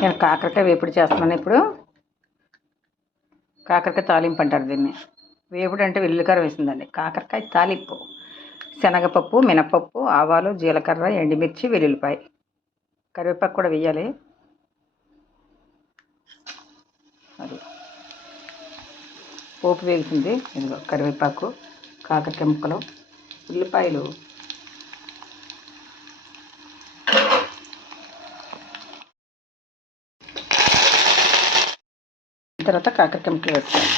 నేను కాకరకాయ వేపుడు చేస్తున్నాను ఇప్పుడు. కాకరకాయ తాలింపు అంటారు దీన్ని. వేపుడు అంటే వెల్లుల్లికారం వేసిందండి. కాకరకాయ తాలింపు శనగపప్పు, మినపప్పు, ఆవాలు, జీలకర్ర, ఎండుమిర్చి, వెల్లుల్లిపాయ, కరివేపాకు కూడా వేయాలి. అది పోపు వేసింది. ఇదిగో కరివేపాకు, కాకరకాయ ముక్కలు, ఉల్లిపాయలు, తర్వాత కాకరకాయ ముక్కలు వేస్తాను.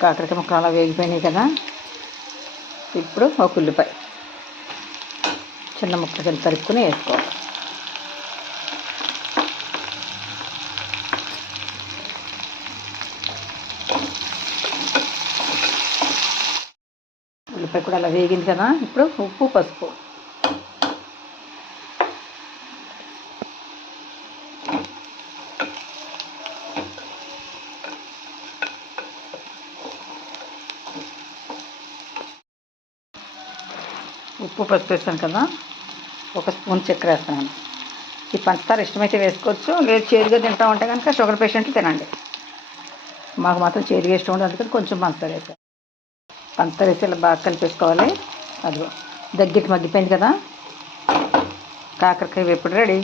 కాకరకాయ ముక్కలు అలా వేగిపోయినాయి కదా. ఇప్పుడు ఒక ఉల్లిపాయ చిన్న ముక్క కింద తరుక్కుని వేసుకోవాలి. ఉల్లిపాయ కూడా అలా వేగింది కదా. ఇప్పుడు ఉప్పు, పసుపు, వేస్తాను కదా. ఒక స్పూన్ చక్కెర వేస్తున్నాను. ఈ పంచదార ఇష్టమైతే వేసుకోవచ్చు, లేదు చేదుగా తింటా ఉంటే కనుక షుగర్ పేషెంట్లు తినండి. మాకు మాత్రం చేదుగా ఇష్టం ఉండదు, అందుకని కొంచెం పంచదార వేసాను. పంచదార వేసి ఇలా బాగా కలిపేసుకోవాలి. అదిగో దగ్గరికి మగ్గిపోయింది కదా. కాకరకాయ వేపుడు రెడీ.